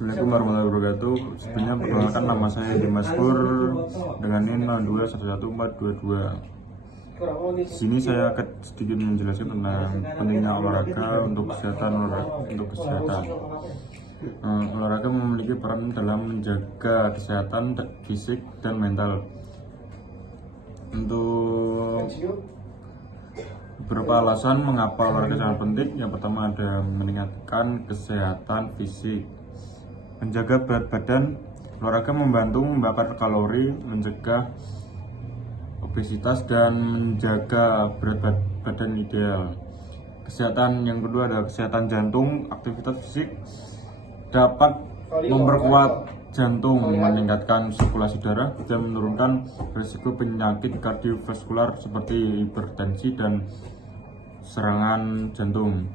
Assalamualaikum warahmatullahi wabarakatuh. Sebelumnya perkenalkan, nama saya Dimas Pur dengan NIM 02111422. Di sini saya akan sedikit menjelaskan tentang pentingnya olahraga untuk kesehatan. Olahraga memiliki peran dalam menjaga kesehatan fisik dan mental. Untuk beberapa alasan mengapa olahraga sangat penting. Yang pertama ada meningkatkan kesehatan fisik, menjaga berat badan. Olahraga membantu membakar kalori, mencegah obesitas, dan menjaga berat badan ideal. Kesehatan yang kedua adalah kesehatan jantung. Aktivitas fisik dapat memperkuat jantung, meningkatkan sirkulasi darah, dan menurunkan risiko penyakit kardiovaskular seperti hipertensi dan serangan jantung.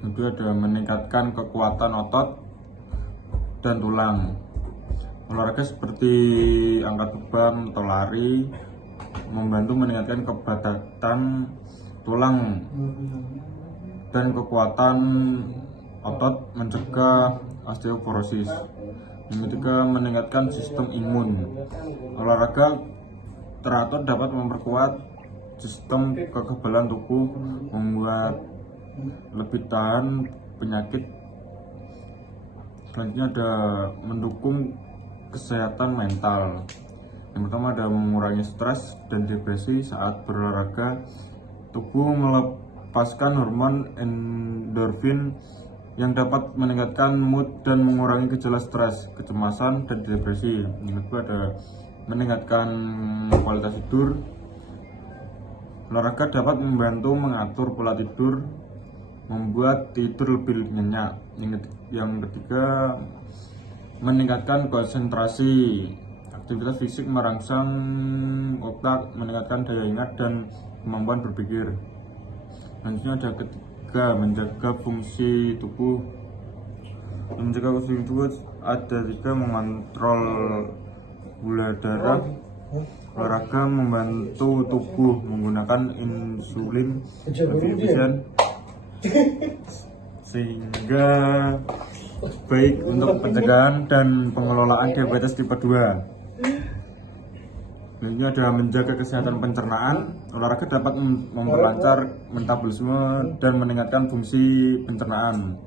Kedua ada meningkatkan kekuatan otot dan tulang. Olahraga seperti angkat beban atau lari membantu meningkatkan kebadatan tulang dan kekuatan otot, mencegah osteoporosis. Yang ketiga meningkatkan sistem imun. Olahraga teratur dapat memperkuat sistem kekebalan tubuh, membuat lebih tahan penyakit. Selanjutnya ada mendukung kesehatan mental. Yang pertama ada mengurangi stres dan depresi. Saat berolahraga, tubuh melepaskan hormon endorfin yang dapat meningkatkan mood dan mengurangi gejala stres, kecemasan, dan depresi. Yang kedua ada meningkatkan kualitas tidur. Olahraga dapat membantu mengatur pola tidur, membuat tidur lebih nyenyak. Yang ketiga meningkatkan konsentrasi. Aktivitas fisik merangsang otak, meningkatkan daya ingat dan kemampuan berpikir. Selanjutnya ada ketiga menjaga fungsi tubuh. Menjaga fungsi tubuh ada tiga: mengontrol gula darah. Olahraga membantu tubuh menggunakan insulin lebih efisien, sehingga baik untuk pencegahan dan pengelolaan diabetes tipe 2. Ini adalah menjaga kesehatan pencernaan. Olahraga dapat memperlancar metabolisme dan meningkatkan fungsi pencernaan.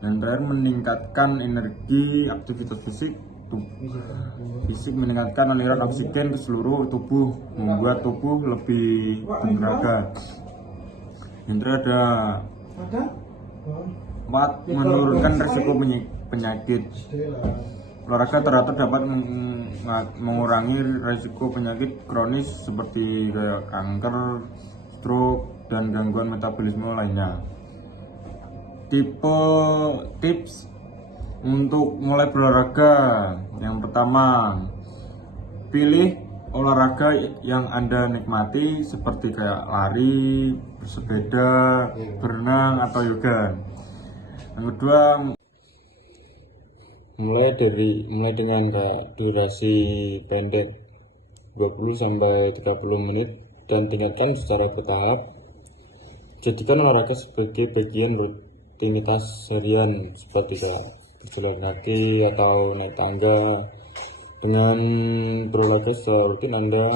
Dan terakhir meningkatkan energi. Aktivitas fisik meningkatkan aliran oksigen ke seluruh tubuh, membuat tubuh lebih tenaga. Yang terakhir ada 4 menurunkan risiko penyakit. Olahraga teratur dapat mengurangi risiko penyakit kronis seperti kanker, stroke, dan gangguan metabolisme lainnya. Tips untuk mulai berolahraga: yang pertama, pilih olahraga yang Anda nikmati seperti kayak lari, bersepeda, berenang, atau yoga. Yang kedua, mulai dengan durasi pendek 20-30 menit dan tingkatkan secara bertahap. Jadikan olahraga sebagai bagian rutinitas harian seperti berjalan kaki atau naik tangga. Dengan berolahraga secara rutin, Anda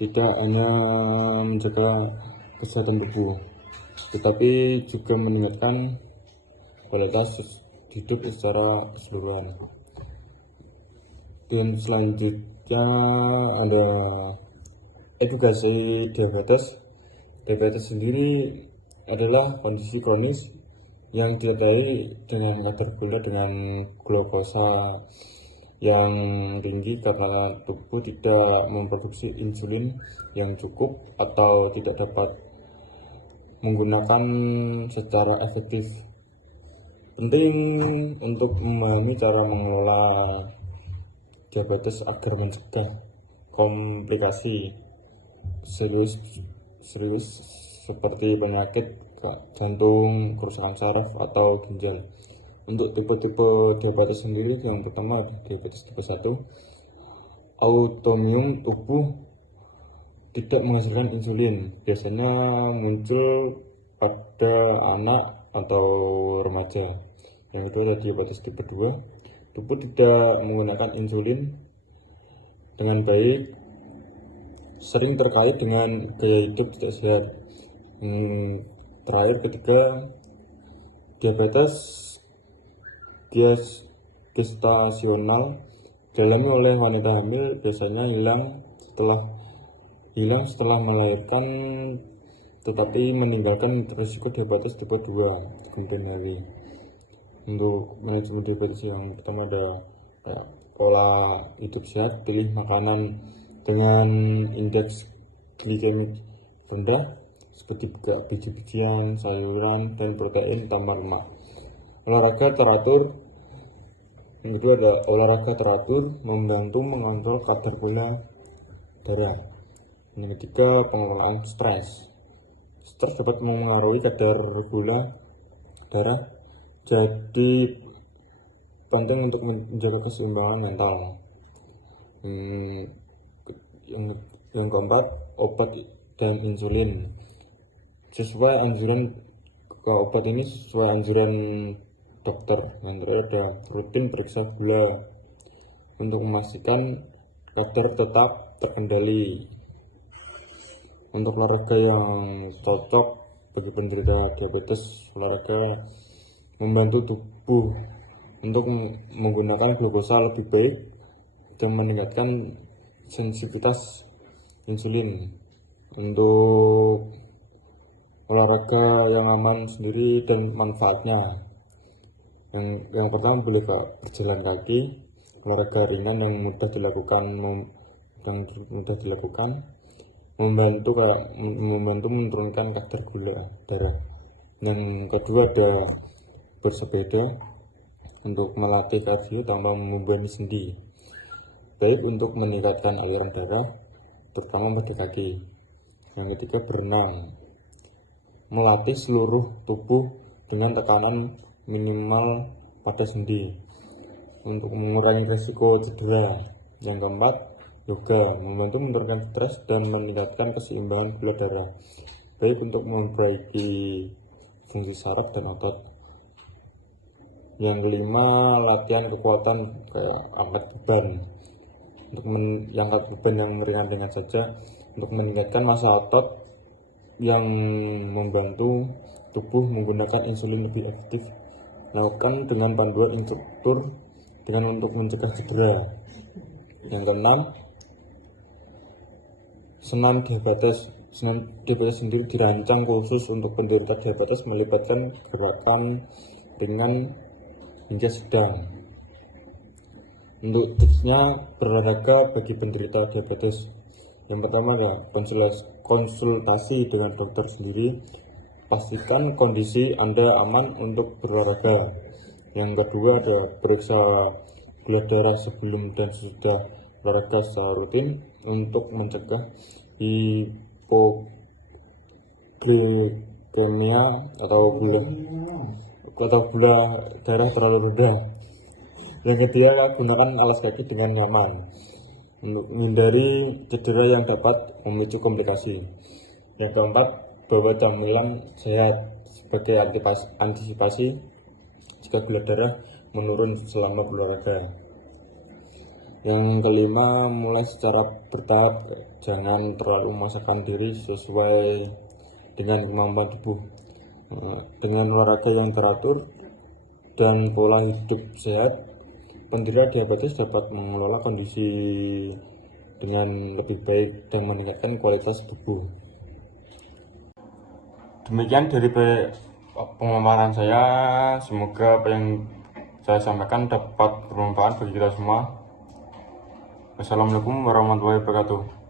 tidak hanya menjaga kesehatan tubuh, tetapi juga meningkatkan kualitas hidup secara keseluruhan. Dan selanjutnya ada edukasi diabetes. Diabetes sendiri adalah kondisi kronis yang disertai dengan kadar gula dengan glukosa yang tinggi karena tubuh tidak memproduksi insulin yang cukup atau tidak dapat menggunakan secara efektif. Penting untuk memahami cara mengelola diabetes agar mencegah komplikasi serius seperti penyakit jantung, kerusakan saraf, atau ginjal. Untuk tipe-tipe diabetes sendiri, yang pertama ada diabetes tipe 1, autoimun, tubuh tidak menghasilkan insulin, biasanya muncul pada anak atau remaja. Yang kedua ada diabetes tipe 2. Tubuh tidak menggunakan insulin dengan baik, sering terkait dengan gaya hidup tidak sehat. Terakhir ketiga, diabetes gestasional dialami oleh wanita hamil, biasanya hilang setelah melahirkan, tetapi meninggalkan risiko diabetes tipe 2 kemudian hari. Untuk manajemen diabetes yang pertama ada pola hidup sehat, pilih makanan dengan indeks glikemik rendah seperti biji-bijian, sayuran, dan protein tambah lemak. Olahraga teratur. Yang kedua ada olahraga teratur membantu mengontrol kadar gula darah. Yang ketiga, pengelolaan stres. Stres dapat mengaruhi kadar gula darah, jadi penting untuk menjaga keseimbangan mental. Yang keempat, obat dan insulin. Obat ini sesuai anjuran dokter. Yang terakhir ada rutin periksa gula untuk memastikan kadar tetap terkendali. Untuk olahraga yang cocok bagi penderita diabetes, olahraga membantu tubuh untuk menggunakan glukosa lebih baik dan meningkatkan sensitivitas insulin. Untuk olahraga yang aman sendiri dan manfaatnya, yang pertama boleh berjalan kaki, olahraga ringan yang mudah dilakukan, membantu menurunkan kadar gula darah. Yang kedua ada bersepeda untuk melatih kardio tanpa membebani sendi, baik untuk meningkatkan aliran darah terutama pada kaki. Yang ketiga berenang, melatih seluruh tubuh dengan tekanan minimal pada sendi untuk mengurangi risiko cedera. Yang keempat, yoga membantu menurunkan stres dan meningkatkan keseimbangan gula darah, baik untuk memperbaiki fungsi saraf dan otot. Yang kelima, latihan kekuatan kayak angkat beban, untuk mengangkat beban yang ringan-ringan saja untuk meningkatkan massa otot, yang membantu tubuh menggunakan insulin lebih efektif. Lakukan dengan panduan instruktur untuk mencegah cedera. Yang keenam, senam diabetes. Senam diabetes sendiri dirancang khusus untuk penderita diabetes, melibatkan gerakan ringan hingga sedang. Untuk tipsnya berolahraga bagi penderita diabetes. Yang pertama adalah konsultasi dengan dokter sendiri. Pastikan kondisi Anda aman untuk berolahraga. Yang kedua ada periksa gula darah sebelum dan sesudah olahraga secara rutin untuk mencegah hipoglikemia atau gula darah terlalu rendah. Yang ketiga, gunakan alas kaki dengan nyaman untuk menghindari cedera yang dapat memicu komplikasi. Yang keempat, bawa camilan sehat sebagai antisipasi jika gula darah menurun selama berolahraga. Yang kelima, mulai secara bertahap, jangan terlalu memaksakan diri sesuai dengan kemampuan tubuh. Dengan olahraga yang teratur dan pola hidup sehat, penderita diabetes dapat mengelola kondisi dengan lebih baik dan meningkatkan kualitas tubuh. Demikian dari pemaparan saya, semoga apa yang saya sampaikan dapat bermanfaat bagi kita semua. Wassalamualaikum warahmatullahi wabarakatuh.